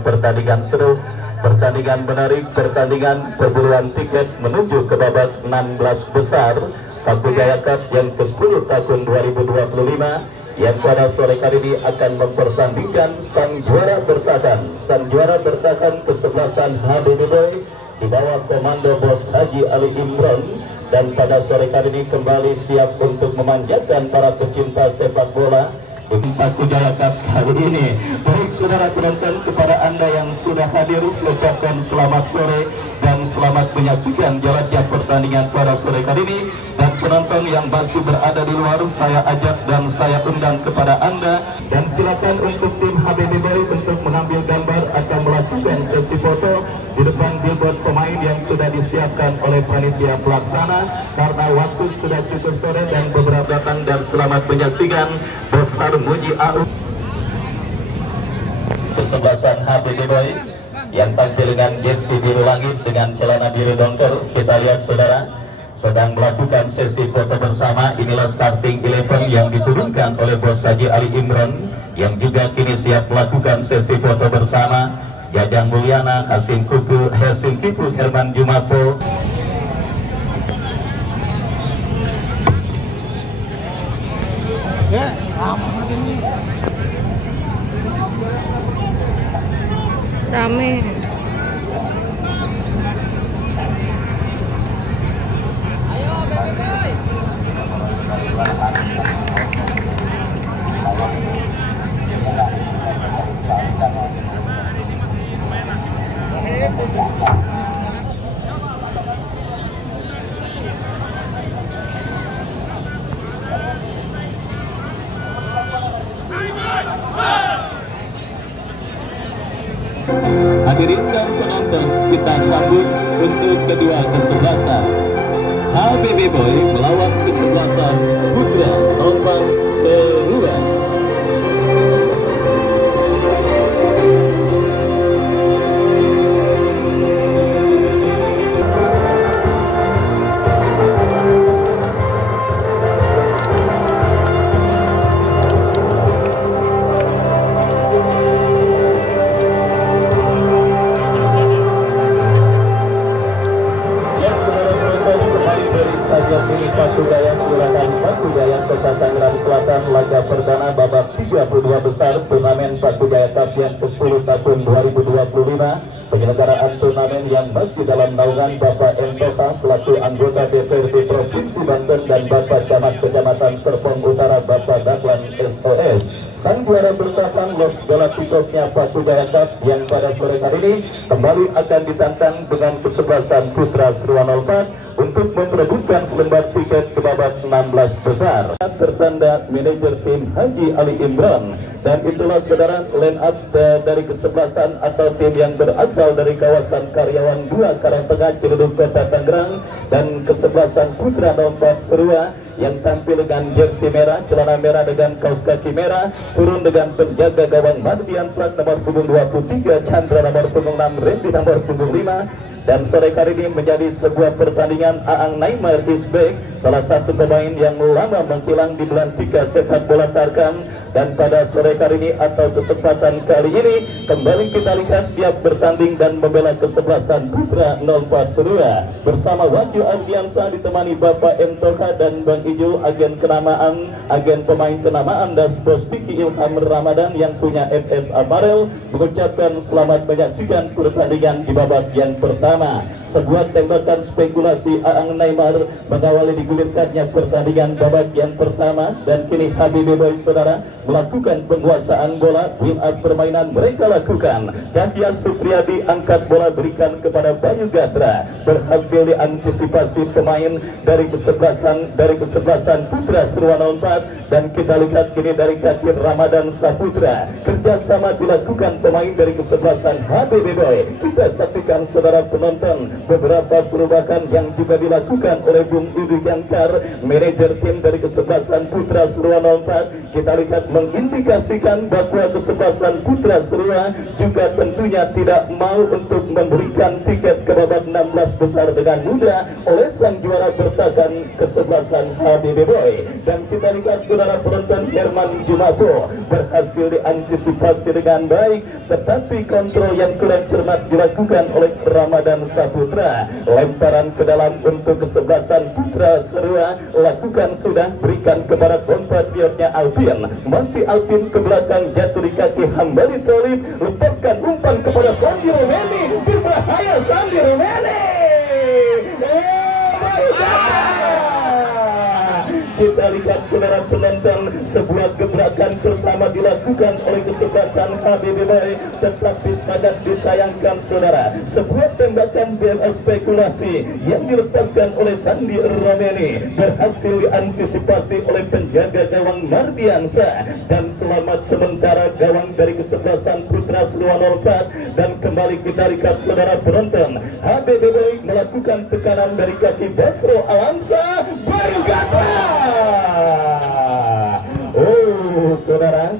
sebuah pertandingan seru, pertandingan menarik, pertandingan perburuan tiket menuju ke babak 16 besar Paku Jaya Cup yang ke-10 tahun 2025, yang pada sore kali ini akan mempertandingkan sang juara bertahan kesebelasan HBB Boy di bawah komando Bos Haji Ali Imron. Dan pada sore kali ini kembali siap untuk memanjatkan para pecinta sepak bola di Paku Jaya Cup kali ini. Baik saudara penonton, kepada Anda yang sudah hadir saya ucapkan selamat sore dan selamat menyaksikan jalannya pertandingan pada sore kali ini. Dan penonton yang masih berada di luar, saya ajak dan saya undang kepada Anda, dan silakan untuk tim HBB Boy untuk mengambil gambar atau melakukan sesi foto di depan billboard pemain yang sudah disiapkan oleh panitia pelaksana, karena waktu sudah cukup sore dan beberapa datang. Dan selamat menyaksikan Besar Muji AU kesebelasan HBB Boy yang tampil dengan jersey biru langit dengan celana biru dongker. Kita lihat saudara sedang melakukan sesi foto bersama. Inilah starting 11 yang diturunkan oleh Bos Haji Ali Imron, yang juga kini siap melakukan sesi foto bersama. Jajang Mulyana, Hasim Kipu, Herman Jumapo. Rame. Ayo Baby Boy. Hadirin dan penonton, kita sambut untuk kedua kesebelasan HBB Boy melawan kesebelasan Putra Nomor Serua. Paku Jaya, Kelurahan Paku Jaya, Kota Tangerang Selatan, laga perdana babak 32 besar turnamen Paku Jaya Cup yang ke-10 tahun 2025. Penyelenggaraan turnamen yang masih dalam naungan Bapak Entova selaku anggota DPRD Provinsi Banten dan Bapak Camat Kecamatan Serpong Utara Bapak Dahlan SOS. Sang juara bertahan Los Galacticosnya Paku Jaya Cup yang pada sore hari ini kembali akan ditantang dengan kesebelasan Putra Seruan 04 untuk memperebutkan selembar tiket ke babak 16 besar. Tertanda manajer tim Haji Ali Imron. Dan itulah saudara line up dari kesebelasan atau tim yang berasal dari kawasan Karyawan 2 Karangtengah Ciledug Kota Tangerang, dan kesebelasan Putra 04 Serua yang tampil dengan jersey merah, celana merah dengan kaos kaki merah, turun dengan penjaga gawang Mardian Sak nomor punggung 23, Chandra nomor punggung 6, Randy nomor punggung 5. Dan sore kali ini menjadi sebuah pertandingan Aang Neymar is back, salah satu pemain yang lama menghilang di belantika sepak bola Tarkam. Dan pada sore kali ini atau kesempatan kali ini kembali kita lihat siap bertanding dan membela kesebelasan Putra 04 Serua bersama Wakil Ardiansa ditemani Bapak Entoka dan Bang Ijo, agen kenamaan, agen pemain kenamaan das Bos Piki Ilham Ramadan yang punya FS Apparel, mengucapkan selamat menyaksikan pertandingan di babak yang pertama. Sebuah tembakan spekulasi Aang Neymar mengawali digulirkannya pertandingan babak yang pertama, dan kini HBB Boy saudara melakukan penguasaan bola. Build up permainan mereka lakukan. Cahya Supriyadi angkat bola berikan kepada Bayu Gatra, berhasil diantisipasi pemain dari kesebelasan Putra Seruan 04. Dan kita lihat kini dari kaki Ramadan Saputra, kerjasama dilakukan pemain dari kesebelasan HBB Boy. Kita saksikan saudara penonton, beberapa perubahan yang juga dilakukan oleh Bung Idu Jangkar, manajer tim dari kesebelasan Putra Serua 04. Kita lihat mengindikasikan bahwa kesebelasan Putra Serua juga tentunya tidak mau untuk memberikan tiket ke babak 16 besar dengan mudah oleh sang juara bertahan kesebelasan HBB Boy. Dan kita lihat saudara penonton, Herman Jumapo berhasil diantisipasi dengan baik, tetapi kontrol yang kurang cermat dilakukan oleh Ramadan Saputra. Lemparan ke dalam untuk kesebelasan Putra Serua lakukan sudah, berikan kepada compatriotnya Alvin. Masih Alvin ke belakang, jatuh di kaki Hambali Tolib, lepaskan umpan kepada Sandi Romeni, berbahaya Sandi Romeni. Kita lihat saudara penonton, sebuah gebrakan pertama dilakukan oleh kesebelasan HBB Boy, tetapi sangat disayangkan saudara, sebuah tembakan BMS spekulasi yang dilepaskan oleh Sandi Romeni berhasil diantisipasi oleh penjaga gawang Mardiansa, dan selamat sementara gawang dari kesebelasan Putra Serua 04. Dan kembali kita lihat saudara penonton, HBB Boy melakukan tekanan dari kaki Basro Alamsa, baru gagal. Oh saudara,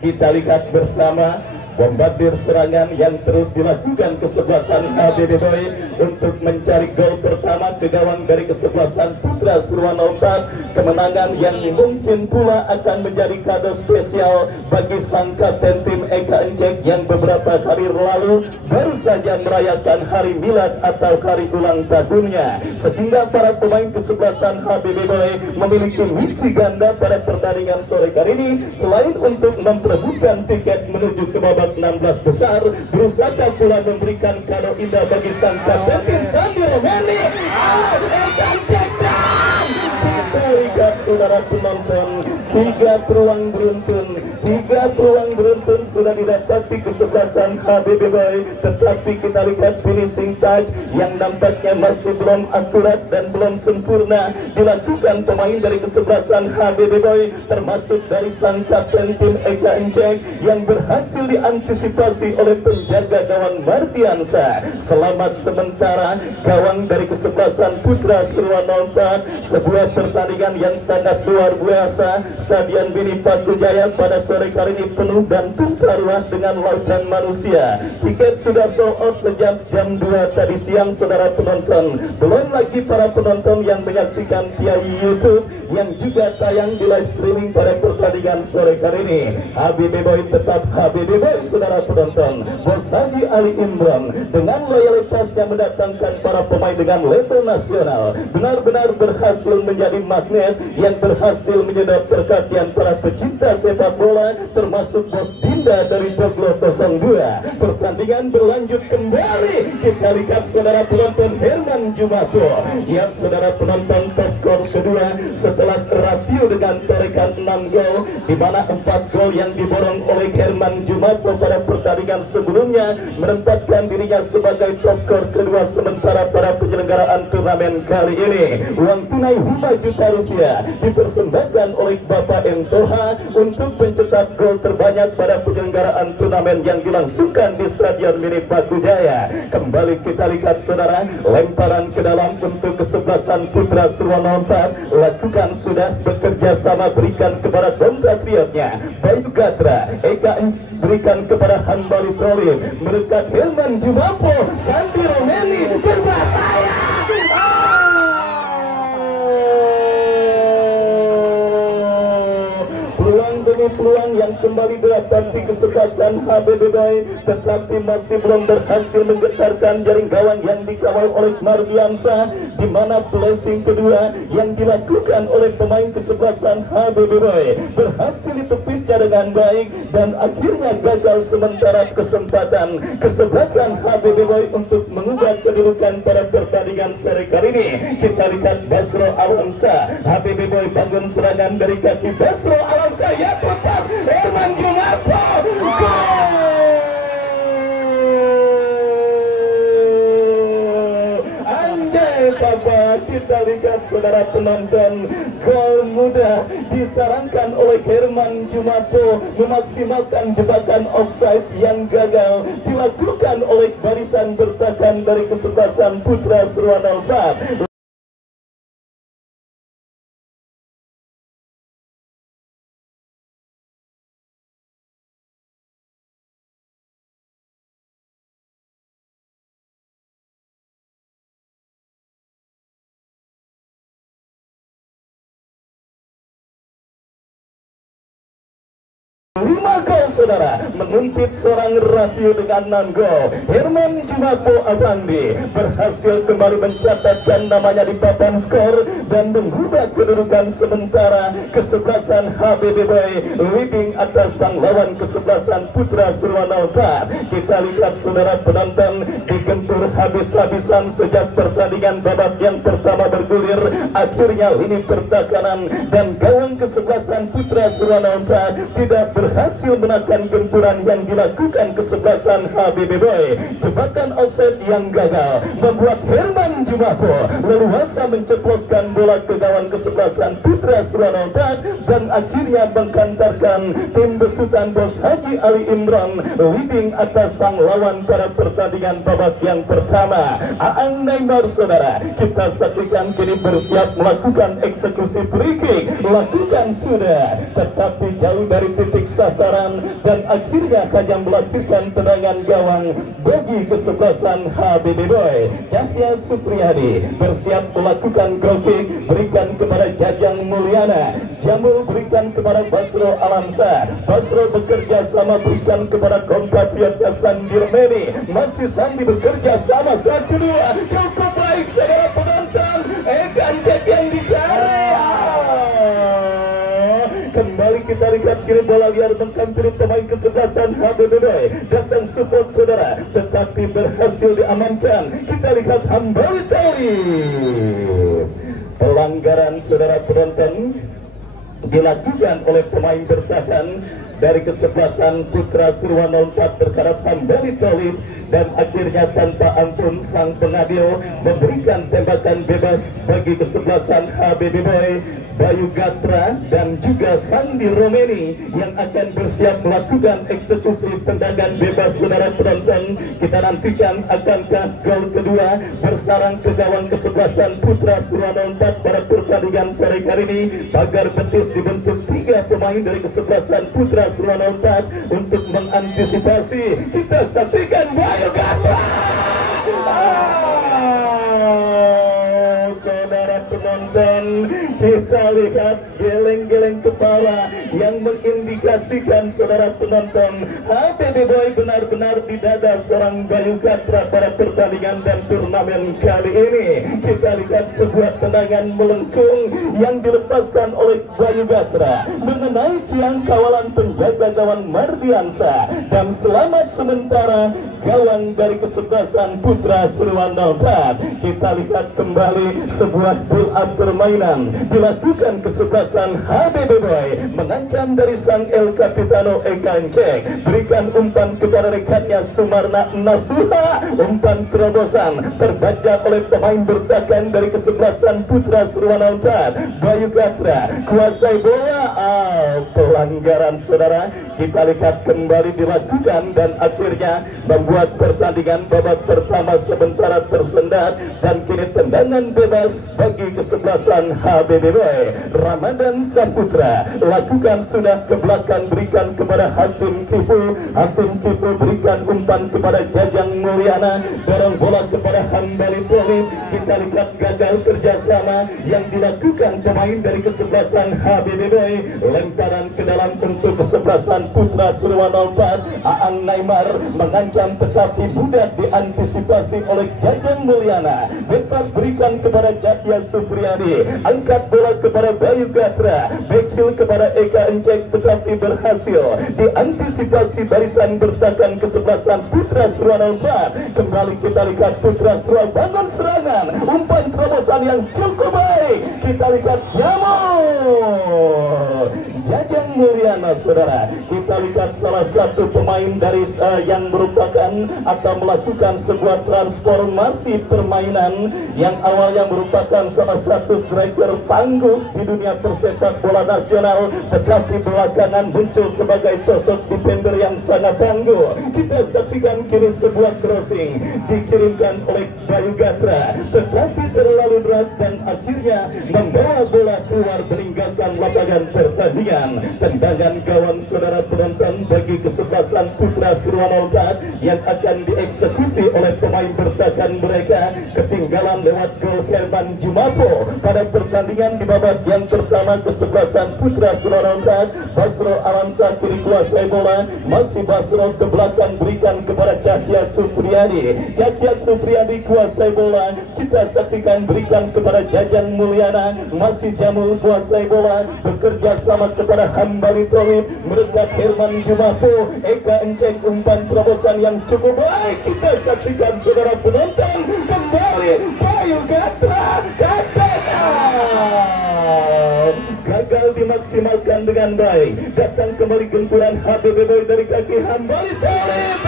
kita lihat bersama bombardir serangan yang terus dilakukan kesebelasan HBB Boy untuk mencari gol pertama ke gawang dari kesebelasan Putra Serua 04. Kemenangan yang mungkin pula akan menjadi kado spesial bagi sang kapten tim Eka Encek yang beberapa hari lalu baru saja merayakan hari milad atau hari ulang tahunnya, sehingga para pemain kesebelasan HBB Boy memiliki misi ganda pada pertandingan sore kali ini. Selain untuk memperebutkan tiket menuju ke babak 16 besar, berusaha pula memberikan kado indah bagi sang kapten Sandi Romeni. Kita lihat saudara penonton, tiga peluang beruntun sudah didapati kesebelasan HBB Boy, tetapi kita lihat finishing touch yang nampaknya masih belum akurat dan belum sempurna dilakukan pemain dari kesebelasan HBB Boy, termasuk dari sang kapten tim Eka Encek yang berhasil diantisipasi oleh penjaga gawang Mardiansa. Selamat sementara gawang dari kesebelasan Putra Serua 04. Sebuah pertandingan yang sangat luar biasa. Stadion Bini Patujaya pada sore kali ini penuh dan tumpah ruah dengan lautan manusia. Tiket sudah sold out sejak jam 2 tadi siang saudara penonton. Belum lagi para penonton yang menyaksikan via YouTube yang juga tayang di live streaming pada pertandingan sore kali ini. HBB Boy tetap HBB Boy saudara penonton. Bos Haji Ali Imran dengan loyalitasnya mendatangkan para pemain dengan level nasional benar-benar berhasil menjadi magnet yang berhasil menyedot perhatian para pecinta sepak bola, termasuk Bos Dinda dari Joglo 02. Pertandingan berlanjut kembali. Kita lihat saudara penonton, Herman Jumapo yang saudara penonton top skor kedua setelah ratio dengan torekan 6 gol, di mana 4 gol yang diborong oleh Herman Jumapo pada pertandingan sebelumnya menempatkan dirinya sebagai top skor kedua sementara pada penyelenggaraan turnamen kali ini. Uang tunai 5 juta rupiah dipersembahkan oleh Bapak Entoha untuk mencetak gol terbanyak pada penyelenggaraan turnamen yang dilangsungkan di Stadion Mini Patujaya. Kembali kita lihat saudara, lemparan ke dalam untuk kesebelasan Putra Serua 04 lakukan sudah bekerja sama, berikan kepada compatriotnya Bayu Gatra, Eka berikan kepada Hambali Trolim, merekat Herman Jumapo, Sandi Romeni berbahaya. Peluang yang kembali didapati kesebelasan HBB Boy, tetapi masih belum berhasil menggetarkan jaring gawang yang dikawal oleh Mardiansa, di mana blessing kedua yang dilakukan oleh pemain kesebelasan HBB Boy berhasil ditepisnya dengan baik, dan akhirnya gagal sementara kesempatan kesebelasan HBB Boy untuk mengubah kedudukan pada pertandingan sore kali ini. Kita lihat Basro Alamsa, HBB Boy bangun serangan dari kaki Basro Alamsa, ya lepas Herman Jumapo, Andai Papa. Kita lihat saudara penonton, gol mudah disarankan oleh Herman Jumapo, memaksimalkan jebakan offside yang gagal dilakukan oleh barisan bertahan dari kesebelasan Putra Seruan 04. Lima gol saudara, menguntit seorang Rafio dengan 6 gol. Herman Jumapo Avandi berhasil kembali mencatatkan namanya di papan skor dan mengubah kedudukan sementara kesebelasan HBB Boy leading atas sang lawan kesebelasan Putra Seruan 04. Kita lihat saudara penonton digempur habis-habisan sejak pertandingan babak yang pertama bergulir. Akhirnya lini pertahanan dan gawang kesebelasan Putra Seruan 04 tidak berhasil menahan gempuran yang dilakukan kesebelasan HBB Boy. Jebakan offside yang gagal membuat Herman Jumapo leluasa menceploskan bola ke gawang kesebelasan Putra Seruan 04 dan akhirnya mengkantarkan tim besutan Bos Haji Ali Imran leading atas sang lawan pada pertandingan babak yang pertama. Aang Neymar saudara, kita saksikan kini bersiap melakukan eksekusi free kick, lakukan sudah tetapi jauh dari titik sasaran dan akhirnya hanya melahirkan tendangan gawang bagi kesebelasan HBB Boy. Cahya Supriyadi bersiap melakukan goal kick, berikan kepada Jajang Mulyana. Jamul berikan kepada Basro Alamsa. Basro bekerja sama berikan kepada kompatriotnya Sandi Remeni. Masih Sandi bekerja sama 1-2. Cukup baik saudara penonton. Ganjek yang dicari. Kembali kita lihat kiri bola liar menghampiri pemain kesebelasan HBB Boy. Datang support saudara, tetapi berhasil diamankan. Kita lihat Hambali Tali. Pelanggaran saudara penonton dilakukan oleh pemain bertahan dari kesebelasan Putra Seruan 04 berkarat Hambali Tali dan akhirnya tanpa ampun sang pengadil memberikan tembakan bebas bagi kesebelasan HBB Boy. Bayu Gatra dan juga Sandi Romeni yang akan bersiap melakukan eksekusi tendangan bebas saudara penonton. Kita nantikan akankah gol kedua bersarang ke gawang kesebelasan Putra Seruan 04 pada pertandingan sore kali ini. Pagar betis dibentuk 3 pemain dari kesebelasan Putra Seruan 04 untuk mengantisipasi. Kita saksikan Bayu Gatra. Saudara penonton, kita lihat geleng-geleng kepala yang mengindikasikan saudara penonton HBB Boy benar-benar di dada seorang Bayu Gatra pada pertandingan dan turnamen kali ini. Kita lihat sebuah tendangan melengkung yang dilepaskan oleh Bayu Gatra mengenai tiang kawalan penjaga gawang Mardiansa dan selamat sementara gawang dari kesebelasan Putra Seruan 04. Kita lihat kembali sebuah build up permainan dilakukan kesebelasan HBB Boy, mengancam dari sang El Capitano Eka Encek, berikan umpan kepada rekatnya Sumarna Nasuha. Umpan terobosan terbaca oleh pemain bertahan dari kesebelasan Putra Seruan 04. Bayu Gatra kuasai bola. Pelanggaran saudara, kita lihat kembali dilakukan dan akhirnya membuat pertandingan babak pertama sementara tersendat dan kini tendangan bebas bagi kesebelasan HBB Boy. Ramadan Saputra lakukan sudah ke belakang, berikan kepada Hasim Kipu. Hasim Kipu berikan umpan kepada Jajang Mulyana, dorong bola kepada Hambali Tali. Kita lihat gagal kerjasama yang dilakukan pemain dari kesebelasan HBB Boy. Lemparan ke dalam untuk kesebelasan Putra Seruan 04. Aang Neymar mengancam tetapi mudah diantisipasi oleh Jajang Mulyana. Bebas berikan kepada Cahya Supriyadi, angkat bola kepada Bayu Gatra, backhill kepada Eka Encek tetapi berhasil diantisipasi barisan bertahan kesebelasan Putra Seruan 04. Kembali kita lihat Putra Seruan bangun serangan, umpan terobosan yang cukup baik. Kita lihat Jajang Mulyana, saudara. Kita lihat salah satu pemain dari yang merupakan atau melakukan sebuah transformasi permainan yang awalnya merupakan salah satu striker tangguh di dunia persepak bola nasional, tetapi belakangan muncul sebagai sosok defender yang sangat tangguh. Kita saksikan kini sebuah crossing dikirimkan oleh Bayu Gatra, tetapi terlalu deras dan akhirnya membawa bola keluar meninggalkan lapangan pertandingan. Tendangan gawang saudara penonton bagi kesebelasan Putra Sriwanol yang akan dieksekusi oleh pemain bertahan mereka, ketinggalan lewat gol Herman Jumapo pada pertandingan di babak yang pertama. Kesebelasan Putra Sriwanol, Basro Alamsa kiri kuasai bola, masih Basro ke belakang berikan kepada Cahya Supriyadi. Cahya Supriyadi kuasai bola, kita saksikan berikan kepada Jajang Mulyana, masih Jamul kuasai bola, bekerja sama kepada Hambali Tolib, merekat Herman Jumapo, Eka Encek umpan terobosan yang cukup baik. Kita saksikan saudara penonton, kembali Bayu Gatra gagal dimaksimalkan dengan baik. Datang kembali gempuran HBB Boy dari kaki Hambali Tolib,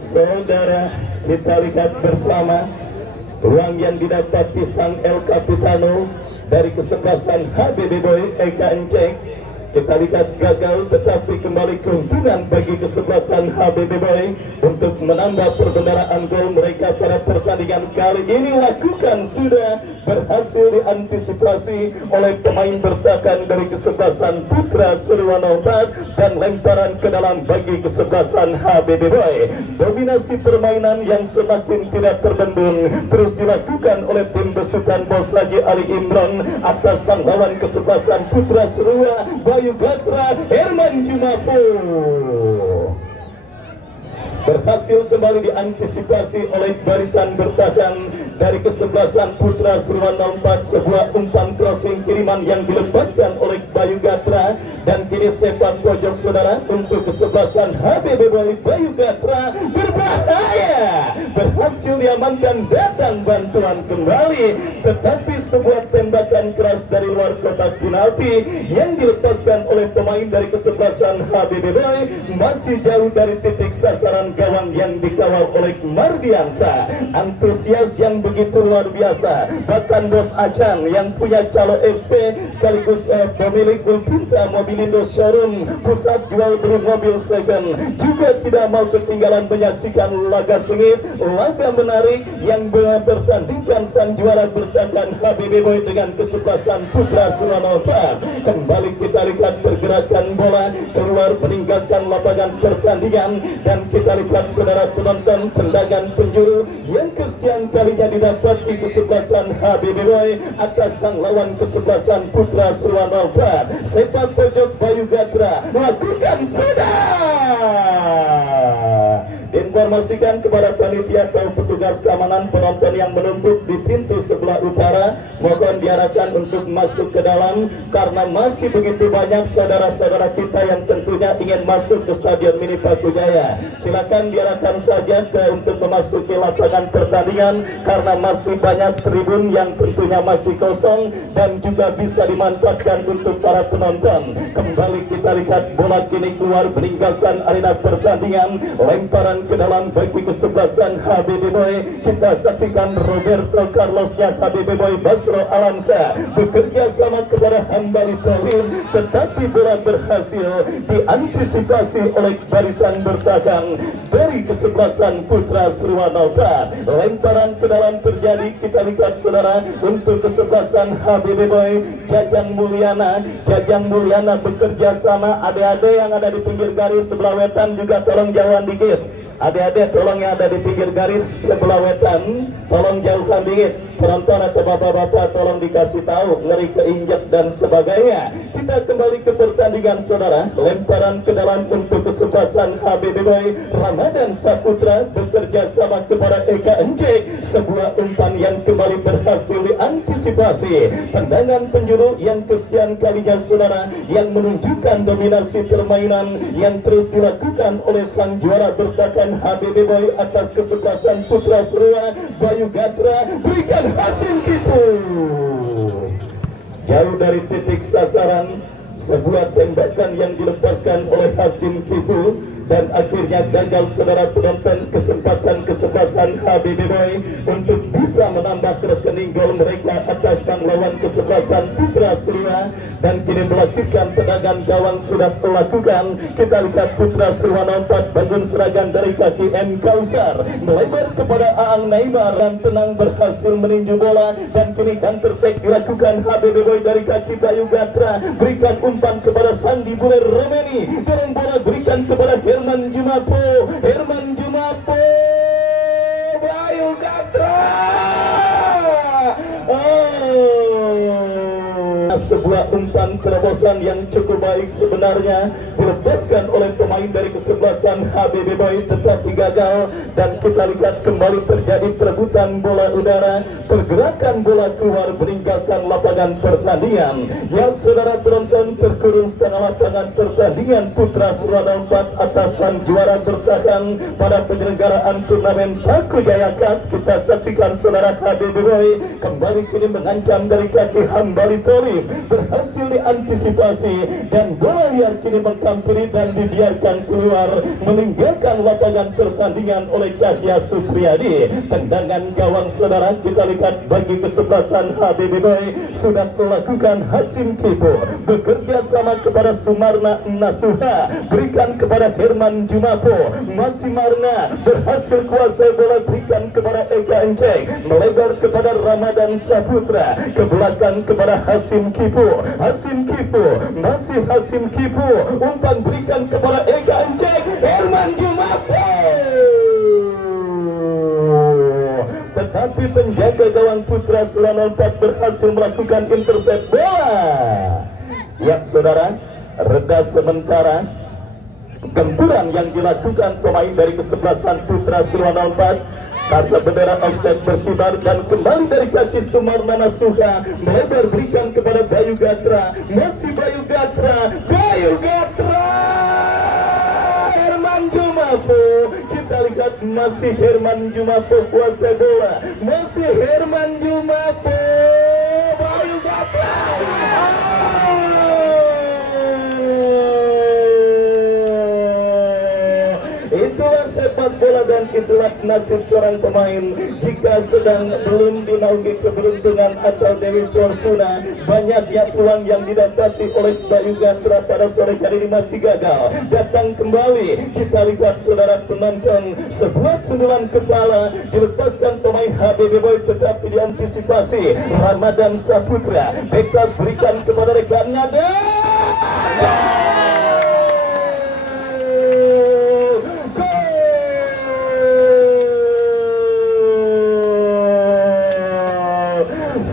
saudara. Kita lihat bersama ruang yang didapati sang El Capitano dari kesebelasan HBB Boy, Eka Encek. Kita lihat gagal, tetapi kembali keuntungan bagi kesebelasan HBB Boy untuk menambah perbendaharaan gol mereka pada pertandingan kali ini. Lakukan sudah berhasil diantisipasi oleh pemain bertahan dari kesebelasan Putra Sriwanol dan lemparan ke dalam bagi kesebelasan HBB Boy. Dominasi permainan yang semakin tidak terbendung terus dilakukan oleh tim besutan Bos Haji Ali Imron atas sang lawan kesebelasan Putra Sriwanol, Bayu Gatra, Herman Jumapo. Berhasil kembali diantisipasi oleh barisan bertahan dari kesebelasan Putra Sriwanol 4. Sebuah umpan crossing kiriman yang dilepaskan oleh Bayu Gatra, dan kini sepak pojok saudara untuk kesebelasan HBB Boy. Bayu Gatra berbahaya, berhasil diamankan, datang bantuan kembali, tetapi sebuah tembakan keras dari luar kotak penalti yang dilepaskan oleh pemain dari kesebelasan HBB Boy masih jauh dari titik sasaran gawang yang dikawal oleh Mardiansa. Antusias yang begitu luar biasa, bahkan Bos Acan yang punya Calo FC sekaligus pemilik Ulpinta Mobilindo Showroom, pusat jual beli mobil second, juga tidak mau ketinggalan menyaksikan laga sengit, laga menarik yang bertandingkan sang juara bertahan HBB Boy dengan kesebelasan Putra Sriwanol. Kembali kita lihat pergerakan bola keluar meninggalkan lapangan pertandingan, dan kita lihat saudara penonton tendangan penjuru yang kesekian kalinya didapat di kesebelasan HBB Boy atas sang lawan kesebelasan Putra Sriwanol. Sepak pojok Bayu Gatra lakukan sudah. Informasikan kepada panitia atau petugas keamanan penonton yang menumpuk di pintu sebelah utara, mohon diarahkan untuk masuk ke dalam karena masih begitu banyak saudara-saudara kita yang tentunya ingin masuk ke Stadion Mini Paku Jaya. Silakan diarahkan saja untuk memasuki lapangan pertandingan karena masih banyak tribun yang tentunya masih kosong dan juga bisa dimanfaatkan untuk para penonton. Kembali kita lihat bola kini keluar meninggalkan arena pertandingan, lemparan ke dalam bagi kesebelasan HBB Boy. Kita saksikan Roberto Carlosnya HBB Boy, Basro Alamsa bekerja sama kepada Hambali Tolib, tetapi bola berhasil diantisipasi oleh barisan bertahan dari kesebelasan Putra Sriwanol. Lemparan ke dalam terjadi, kita lihat saudara, untuk kesebelasan HBB Boy, Jajang Mulyana. Jajang Mulyana bekerja sama adik-adik yang ada di pinggir garis sebelah wetan juga tolong jauhan dikit. Adik-adik tolong yang ada di pinggir garis sebelah wetan tolong jauhkan dikit. Penonton atau bapak-bapak tolong dikasih tahu, ngeri keinjak dan sebagainya. Kita kembali ke pertandingan saudara. Lemparan ke dalam untuk kesebelasan HBB Boy, Ramadan Saputra bekerja sama kepada Eka Encek. Sebuah umpan yang kembali berhasil diantisipasi. Tendangan penjuru yang kesekian kalinya saudara, yang menunjukkan dominasi permainan yang terus dilakukan oleh sang juara bertahan HBB Boy atas kesebelasan Putra Sriwanol. Bayu Gatra berikan hasil gitu. jauh dari titik sasaran. Sebuah tembakan yang dilepaskan oleh Hasim Kipu dan akhirnya gagal saudara penonton kesempatan Habibie Boy untuk bisa menambah rekening gol mereka atas sang lawan kesebelasan Putra Sriwa. Dan kini melakukan tendangan gawang sudah melakukan. Kita lihat Putra Sriwa nampak bangun serangan dari kaki M. Kausar melebar kepada Aang Neymar dan tenang berhasil meninju bola. Dan kini counter attack dilakukan Habibie Boy dari kaki Bayu Gatra, berikan umpan kepada Sandi Buler Romeni, dorong bola berikan kepada Herman Jumapo, Bayu Gatra. Sebuah umpan terobosan yang cukup baik sebenarnya dilepaskan oleh pemain dari kesebelasan Habibie Boy, tetapi gagal. Dan kita lihat kembali terjadi perebutan bola udara, pergerakan bola keluar meninggalkan lapangan pertandingan. Yang saudara penonton terkurung setengah lapangan pertandingan Putra Sriwa 4 atas sang juara bertahan pada penyelenggaraan turnamen Paku Jaya Cup. Kita saksikan saudara Habibie Boy kembali kini mengancam dari kaki Hambali Tolib, berhasil diantisipasi dan bola liar kini mengkampiri dan dibiarkan keluar meninggalkan lapangan pertandingan oleh Cahya Supriyadi. Tendangan gawang saudara kita lihat bagi kesebelasan Habibie Boy sudah melakukan Hasim Kipu, bekerja sama kepada Sumarna Nasuha, berikan kepada Herman Jumapo, masih Marna berhasil kuasai bola, berikan kepada Eka Enceng, melebar kepada Ramadan Saputra, ke belakang kepada Hasim Kipu, masih Hasim Kipu, umpan berikan kepada Eka Enceng, Herman Jumapo, tetapi penjaga gawang Putra Sriwa 4 berhasil melakukan intercept bola. Ya saudara, reda sementara gempuran yang dilakukan pemain dari kesebelasan Putra Sriwa 4 karena bendera offset berkibar. Dan kembali dari kaki Sumarna Nasuha, melebar berikan kepada Bayu Gatra, masih Bayu Gatra, Herman Jumapo. Kita lihat masih Herman Jumapo kuasai bola, masih Herman Jumapo, Bayu Gatra. Itulah sepak bola dan itulah nasib seorang pemain. Jika sedang belum dinaungi keberuntungan atau Dewi Fortuna, banyaknya peluang yang didapati oleh Bayu Gatra pada sore hari ini masih gagal. Datang kembali, kita lihat saudara penonton, sebuah sundulan kepala dilepaskan pemain Habibie Boy tetapi diantisipasi Ramadan Saputra. Bekas berikan kepada rekannya dan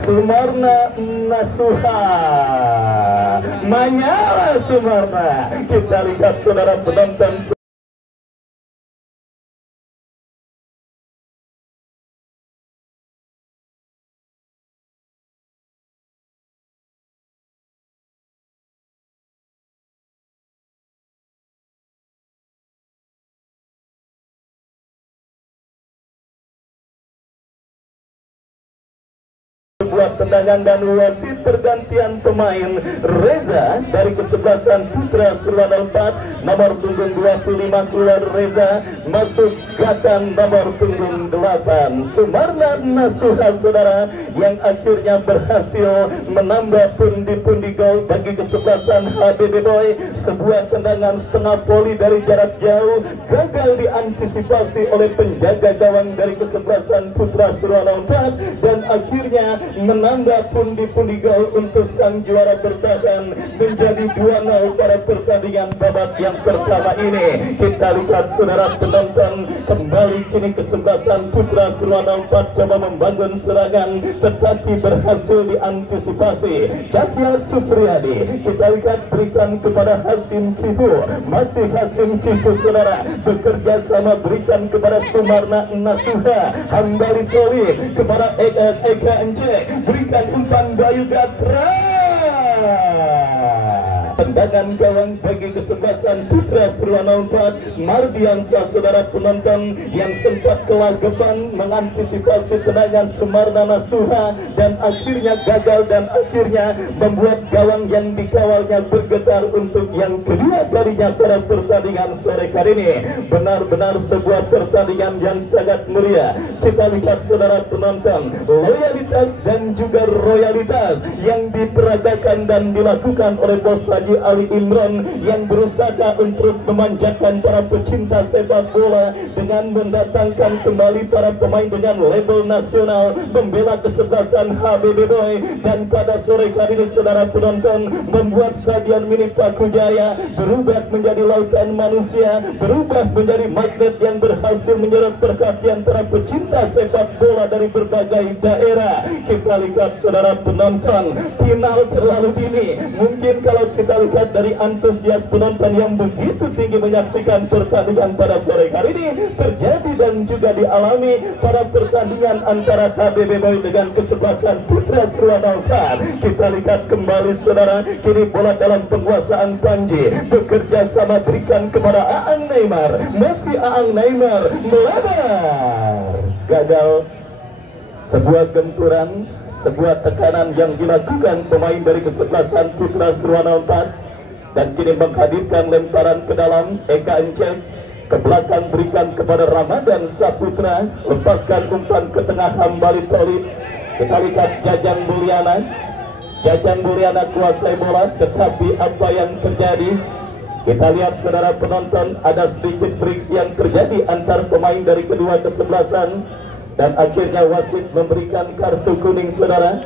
Sumarna Nasuha, menyala Sumarna. Kita lihat saudara penonton, sebuah tendangan dan wasit pergantian pemain. Reza dari kesebelasan Putra Sriwa 4, nomor punggung 25 keluar Reza, masuk gatan nomor punggung 8 Sumarna Nasuha saudara, yang akhirnya berhasil menambah pundi-pundi gol bagi kesebelasan Habibie Boy. Sebuah tendangan setengah voli dari jarak jauh gagal diantisipasi oleh penjaga gawang dari kesebelasan Putra Sriwa 4 dan akhirnya menambah pundi-pundi gol untuk sang juara bertahan menjadi 2-0 pada pertandingan babak yang pertama ini. Kita lihat saudara penonton, kembali kini kesebelasan Putra Sriwa 4 coba membangun serangan tetapi berhasil diantisipasi Cahya Supriyadi. Kita lihat berikan kepada Hasim Kipu, masih Hasim Kipu saudara, bekerja sama berikan kepada Sumarna Nasuha, Hambali Tolib kepada Eka Enceng, berikan umpan Bayu Gatra. tendangan gawang bagi kesebelasan Putra Sriwana 4 Mardiansa. Saudara penonton yang sempat kelagapan mengantisipasi tendangan Sumarna Nasuha dan akhirnya gagal dan akhirnya membuat gawang yang dikawalnya bergetar untuk yang kedua kalinya pada pertandingan sore kali ini. Benar-benar sebuah pertandingan yang sangat meriah. Kita lihat saudara penonton, loyalitas dan juga royalitas yang diperagakan dan dilakukan oleh Bos Haji Ali Imron yang berusaha untuk memanjakan para pecinta sepak bola dengan mendatangkan kembali para pemain dengan label nasional membela kesebelasan HBB Boy. Dan pada sore kali ini saudara penonton membuat Stadion Mini Pakujaya berubah menjadi lautan manusia, berubah menjadi magnet yang berhasil menyerap perhatian para pecinta sepak bola dari berbagai daerah. Kita lihat saudara penonton, final terlalu dini. Mungkin kalau kita lihat dari antusias penonton yang begitu tinggi menyaksikan pertandingan pada sore kali ini terjadi dan juga dialami pada pertandingan antara HBB Boy dengan kesebelasan Putra Sriwana 4. Kita lihat kembali saudara, kini bola dalam penguasaan Panji, bekerja sama berikan kepada Aang Neymar, masih Aang Neymar melebar, gagal. Sebuah gempuran, sebuah tekanan yang dilakukan pemain dari kesebelasan Putra Sriwana 4 dan kini menghadirkan lemparan ke dalam. Eka Encek ke belakang berikan kepada Ramadan Saputra, lepaskan umpan ke tengah Hambali Tolib. Kita lihat Jajan Mulyana kuasai bola, tetapi apa yang terjadi? Kita lihat saudara penonton, ada sedikit friksi yang terjadi antar pemain dari kedua kesebelasan dan akhirnya wasit memberikan kartu kuning saudara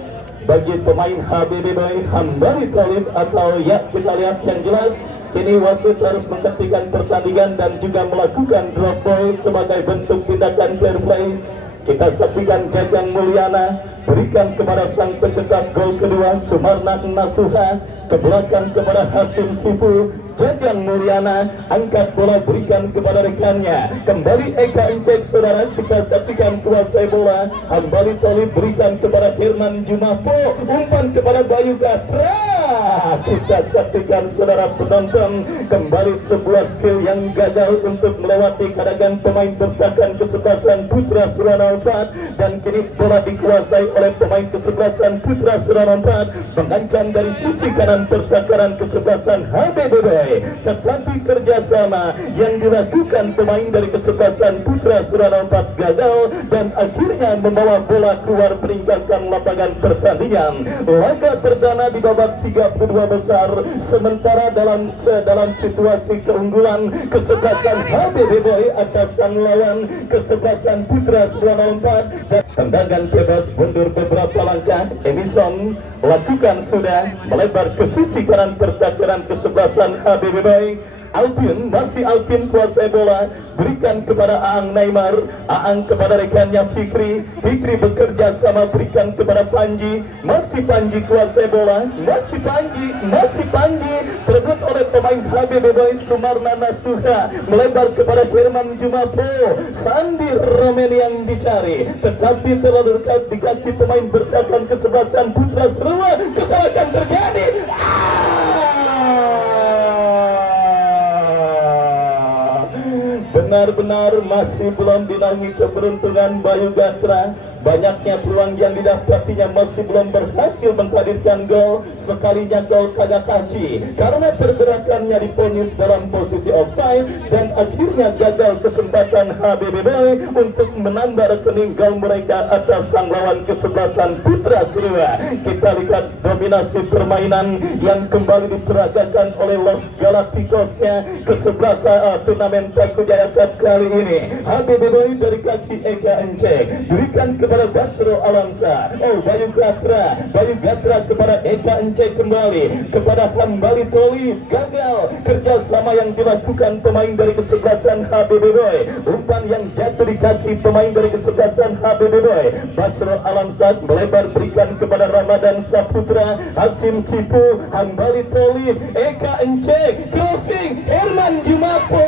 bagi pemain HBB Boy Hambali Tolib. Atau ya, kita lihat yang jelas kini wasit harus menghentikan pertandingan dan juga melakukan drop ball sebagai bentuk tindakan fair play. Kita saksikan Jajan Mulyana berikan kepada sang pencetak gol kedua Sumarna Nasuha, ke belakang kepada Hasim Tipu. Jajan Mulyana angkat bola berikan kepada rekannya, kembali Eka Encek saudara. Kita saksikan kuasai bola, Hambali Tolib berikan kepada Herman Jumapo, umpan kepada Bayu Gatra. Kita saksikan saudara penonton kembali sebuah skill yang gagal untuk melewati kadangan pemain bertahan kesebelasan Putra Sriwana 4 dan kini bola dikuasai oleh pemain kesebelasan Putra Sriwana 4 mengancam dari sisi kanan pertahanan kesebelasan HBB Boy. Tetapi kerjasama yang dilakukan pemain dari kesebelasan Putra Sriwana 4 gagal dan akhirnya membawa bola keluar meninggalkan lapangan pertandingan. Laga perdana di babak 32 besar, sementara dalam situasi keunggulan kesebelasan HBB Boy atas sang lawan kesebelasan Putra Sriwana 4 dan tendangan bebas mundur beberapa langkah. Edison lakukan sudah melebar ke sisi kanan pertahanan kesebelasan HBB Boy. Alvin, masih Alvin kuasai bola, berikan kepada Aang Neymar, Aang kepada rekannya Fikri, Fikri bekerja sama berikan kepada Panji, masih Panji kuasai bola, masih Panji terebut oleh pemain HBB Boy Sumarna Nasuha, melebar kepada Herman Jumapo, Sandi Romen yang dicari, tetapi terlalu dekat di kaki pemain bertahan kesebelasan Putra Sriwana. Kesalahan terjadi. Benar-benar masih belum dinangi keberuntungan Bayu Gatra. Banyaknya peluang yang didapatinya masih belum berhasil menghadirkan gol. Sekalinya gol kagak kaci karena pergerakannya diponis dalam posisi offside dan akhirnya gagal kesempatan HBB Boy untuk menambah rekening gol mereka atas sang lawan kesebelasan Putra Sriwana. Kita lihat dominasi permainan yang kembali diperagakan oleh Los Galacticosnya kesebelasan turnamen Pakujaya Cup kali ini. HBB Boy dari kaki Eka Encek berikan kepada Basro Alamsa. Bayu Gatra kepada Eka Encek, kembali kepada Hambali Tolib. Gagal kerjasama yang dilakukan pemain dari kesebelasan HBB Boy. Umpan yang jatuh di kaki pemain dari kesebelasan HBB Boy. Basro Alamsa melebar berikan kepada Ramadan Saputra, Hasim Tipu, Hambali Tolib, Eka Encek, crossing Herman Jumapo,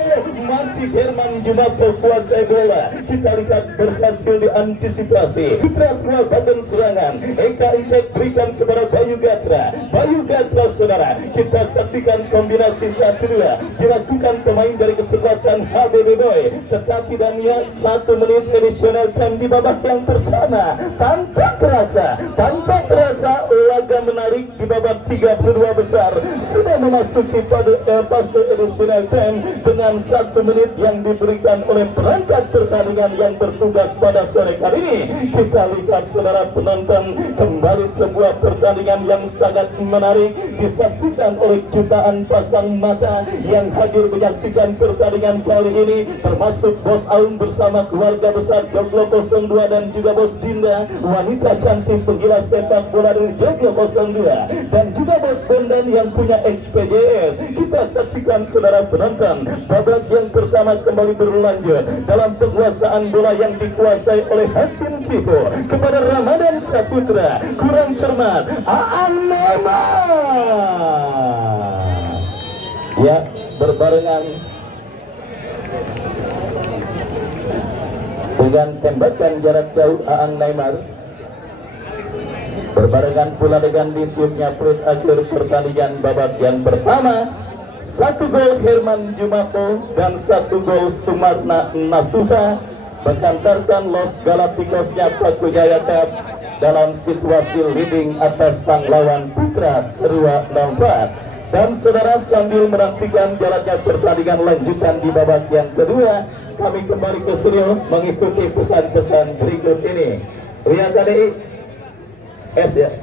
masih Herman Jumapo kuasai bola. Kita lihat berhasil diantisipasi kombinasi. Putra semua badan serangan. Eka Injek berikan kepada Bayu Gatra. Bayu Gatra saudara. Kita saksikan kombinasi 1-2 dilakukan pemain dari kesebelasan HBB Boy. Tetapi dan ya 1 menit additional time di babak yang pertama. Tanpa terasa laga menarik di babak 32 besar sudah memasuki pada fase additional time dengan 1 menit yang diberikan oleh perangkat pertandingan yang bertugas pada sore kali ini. Kita lihat saudara penonton, kembali sebuah pertandingan yang sangat menarik disaksikan oleh jutaan pasang mata yang hadir menyaksikan pertandingan kali ini, termasuk Bos Aung bersama keluarga besar Joglo 02 dan juga Bos Dinda, wanita cantik penggila sepak bola dari Joglo 02, dan juga Bos Bondan yang punya XPJS. Kita saksikan saudara penonton, babak yang pertama kembali berlanjut dalam penguasaan bola yang dikuasai oleh Hasim Kipo kepada Ramadan Saputra, kurang cermat Aan Neymar. Ya, berbarengan dengan tembakan jarak jauh Aan Neymar, berbarengan pula dengan ditiupnya peluit akhir pertandingan babak yang pertama. 1 gol Herman Jumato dan 1 gol Sumarna Nasuha mengantarkan Los Galacticosnya Paku Jaya Cup dalam situasi leading atas sang lawan Putra Serua 04. Dan saudara, sambil menantikan jalannya pertandingan lanjutan di babak yang kedua, kami kembali ke studio mengikuti pesan-pesan berikut ini. Ria KDI S ya.